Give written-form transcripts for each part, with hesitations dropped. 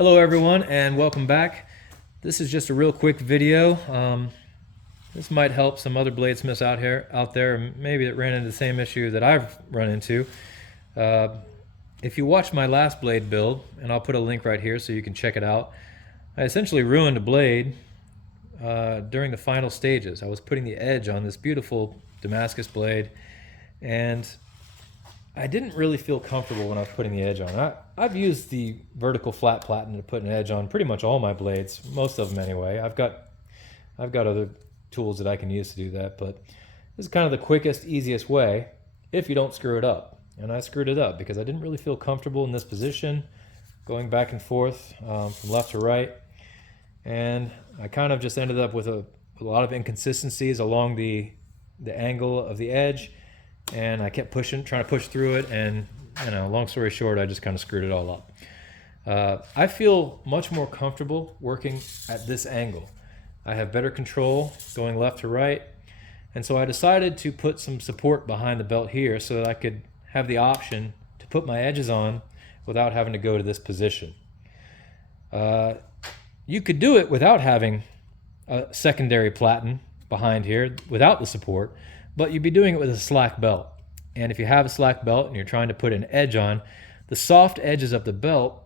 Hello everyone and welcome back. This is just a real quick video. This might help some other bladesmiths out there, maybe that ran into the same issue that I've run into. If you watched my last blade build, and I'll put a link right here so you can check it out, I essentially ruined a blade during the final stages. I was putting the edge on this beautiful Damascus blade, and I didn't really feel comfortable when I was putting the edge on. I've used the vertical flat platen to put an edge on pretty much all my blades, most of them anyway. I've got other tools that I can use to do that, but this is kind of the quickest, easiest way if you don't screw it up. And I screwed it up because I didn't really feel comfortable in this position, going back and forth from left to right. And I kind of just ended up with a lot of inconsistencies along the angle of the edge. And I kept trying to push through it, and long story short, I just kind of screwed it all up. I feel much more comfortable working at this angle. I have better control going left to right, and so I decided to put some support behind the belt here so that I could have the option to put my edges on without having to go to this position. You could do it without having a secondary platen behind here, without the support, but you'd be doing it with a slack belt. And if you have a slack belt and you're trying to put an edge on, the soft edges of the belt,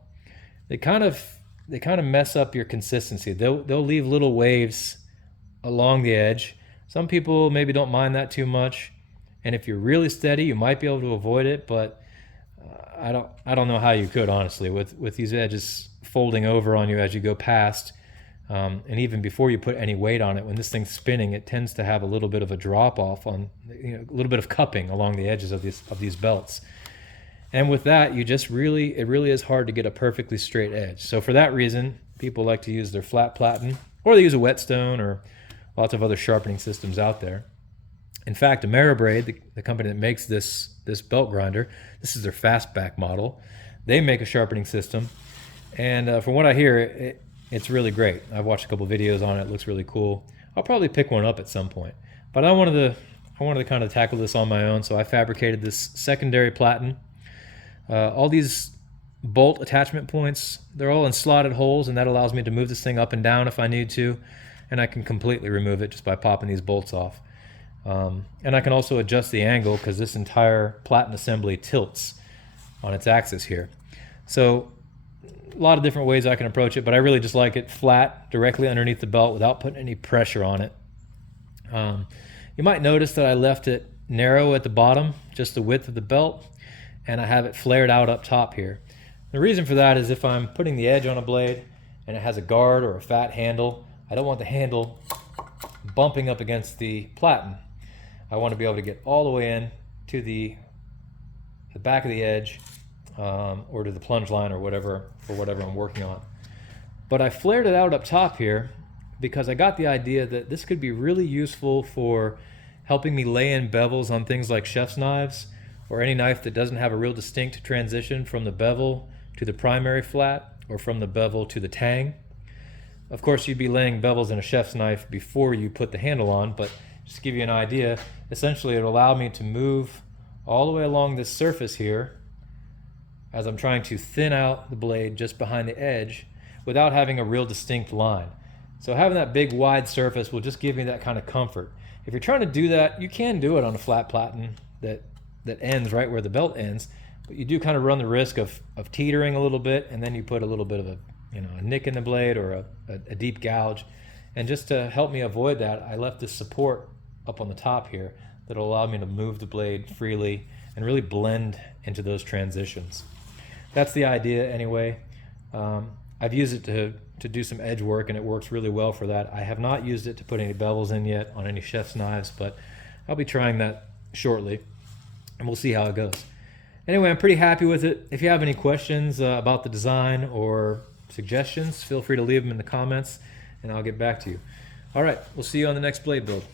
they kind of mess up your consistency. They'll leave little waves along the edge. Some people maybe don't mind that too much, and if you're really steady, you might be able to avoid it, but I don't know how you could, honestly, with these edges folding over on you as you go past. And even before you put any weight on it, when this thing's spinning, it tends to have a little bit of a drop off on, a little bit of cupping along the edges of these belts. And with that, it really is hard to get a perfectly straight edge. So for that reason, people like to use their flat platen, or they use a whetstone, or lots of other sharpening systems out there. In fact, Ameribrade, the company that makes this belt grinder, this is their fastback model. They make a sharpening system, and from what I hear, it's really great. I've watched a couple videos on it. It looks really cool. I'll probably pick one up at some point. But I wanted to kind of tackle this on my own, so I fabricated this secondary platen. All these bolt attachment points, they're all in slotted holes, and that allows me to move this thing up and down if I need to, and I can completely remove it just by popping these bolts off. And I can also adjust the angle because this entire platen assembly tilts on its axis here. So a lot of different ways I can approach it, but I really just like it flat directly underneath the belt without putting any pressure on it. You might notice that I left it narrow at the bottom, just the width of the belt, and I have it flared out up top here. The reason for that is if I'm putting the edge on a blade and it has a guard or a fat handle, I don't want the handle bumping up against the platen. I want to be able to get all the way in to the back of the edge, or to the plunge line, or whatever I'm working on. But I flared it out up top here because I got the idea that this could be really useful for helping me lay in bevels on things like chef's knives, or any knife that doesn't have a real distinct transition from the bevel to the primary flat, or from the bevel to the tang. Of course, you'd be laying bevels in a chef's knife before you put the handle on, but just to give you an idea, essentially it will allow me to move all the way along this surface here as I'm trying to thin out the blade just behind the edge without having a real distinct line. So having that big wide surface will just give me that kind of comfort. If you're trying to do that, you can do it on a flat platen that ends right where the belt ends, but you do kind of run the risk of teetering a little bit, and then you put a little bit of a nick in the blade, or a deep gouge. And just to help me avoid that, I left this support up on the top here that will allow me to move the blade freely and really blend into those transitions. That's the idea anyway. I've used it to do some edge work, and it works really well for that. I have not used it to put any bevels in yet on any chef's knives, but I'll be trying that shortly, and we'll see how it goes. Anyway, I'm pretty happy with it. If you have any questions about the design or suggestions, feel free to leave them in the comments, and I'll get back to you. All right, we'll see you on the next blade build.